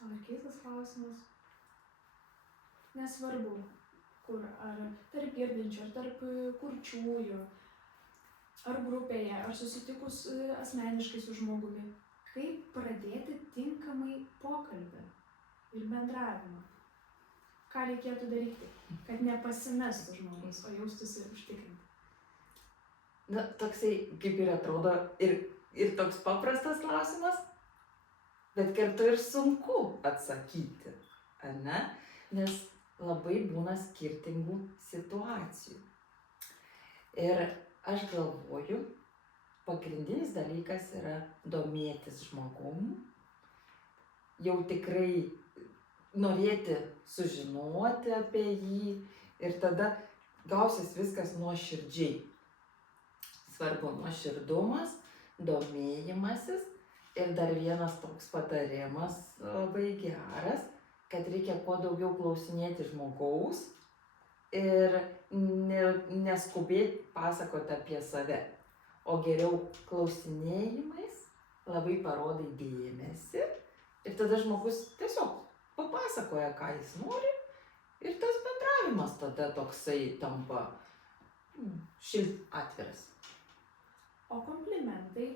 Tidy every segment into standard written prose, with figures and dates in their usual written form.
Ar keistas klausimas? Nesvarbu, kur, ar tarp girdinčių, ar tarp kurčiųjų, ar grupėje, ar susitikus asmeniškai su žmogumi. Kaip pradėti tinkamai pokalbį ir bendravimą? Ką reikėtų daryti, kad nepasimestų žmogus, o jaustųsi užtikrinti? Na, toksai, kaip ir atrodo, ir toks paprastas klausimas, bet kartu ir sunku atsakyti, ar ne? Nes labai būna skirtingų situacijų. Ir aš galvoju, pagrindinis dalykas yra domėtis žmogum, jau tikrai norėti sužinoti apie jį ir tada gausis viskas nuoširdžiai. Svarbu nuoširdumas, domėjimasis ir dar vienas toks patarimas labai geras, kad reikia kuo daugiau klausinėti žmogaus ir neskubėti pasakoti apie save, o geriau klausinėjimais labai parodai dėmesį ir tada žmogus tiesiog papasakoja, ką jis nori ir tas bendravimas tada toksai tampa atviras. O komplimentai,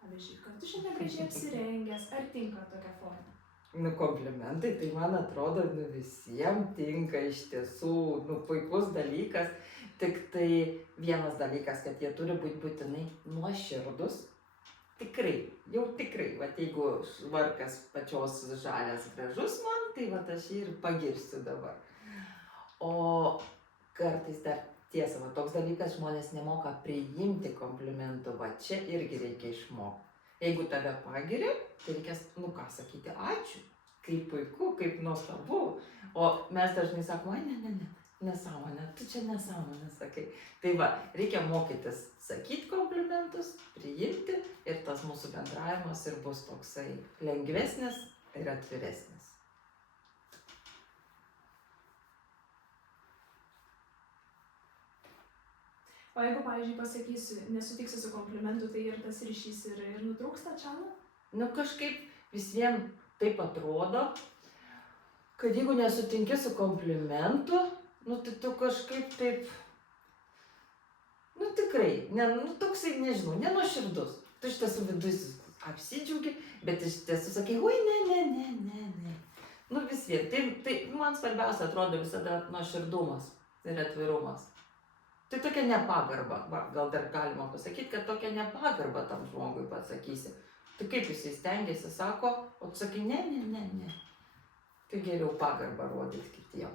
pavyzdžiui, kad tu šiandien gražiai apsirengęs, ar tinka tokia forma? Komplimentai, tai man atrodo, visiems tinka iš tiesų, puikus dalykas, tik tai vienas dalykas, kad jie turi būti būtinai nuoširdus. Tikrai, jau tikrai, jeigu švarkas pačios žalias gražus man, tai aš jį ir pagirsiu dabar. O kartais dar tiesa, toks dalykas, žmonės nemoka priimti komplimentų, čia irgi reikia išmokti. Jeigu tave pagiria, tai reikės, sakyti ačiū, kaip puiku, kaip nuostabu. O mes dažnai sakome, ne, nesąmonė, tu čia nesąmonė sakai. Tai reikia mokytis sakyti komplimentus, priimti ir tas mūsų bendravimas ir bus toksai lengvesnis ir atviresnis. O jeigu, pavyzdžiui, pasakysiu, nesutiksi su komplimentu, tai ir tas ryšys ir nutrūksta atšąla? Kažkaip vis vien taip atrodo, kad jeigu nesutinki su komplimentu, tai tu kažkaip taip, tikrai, toksai, nežinau, nenuoširdus. Tu iš tiesų vidus apsidžiaugi, bet iš tiesų sakai, oi, ne. Vis vien, tai man svarbiausia atrodo visada nuoširdumas ir atvirumas. Tai tokia nepagarba, gal dar galima pasakyti, kad tokia nepagarba tam žmogui pasakysi. Tai kaip jisai stengiasi, sako, o tu sakai, ne. Tai geriau pagarbą rodyti kitiem.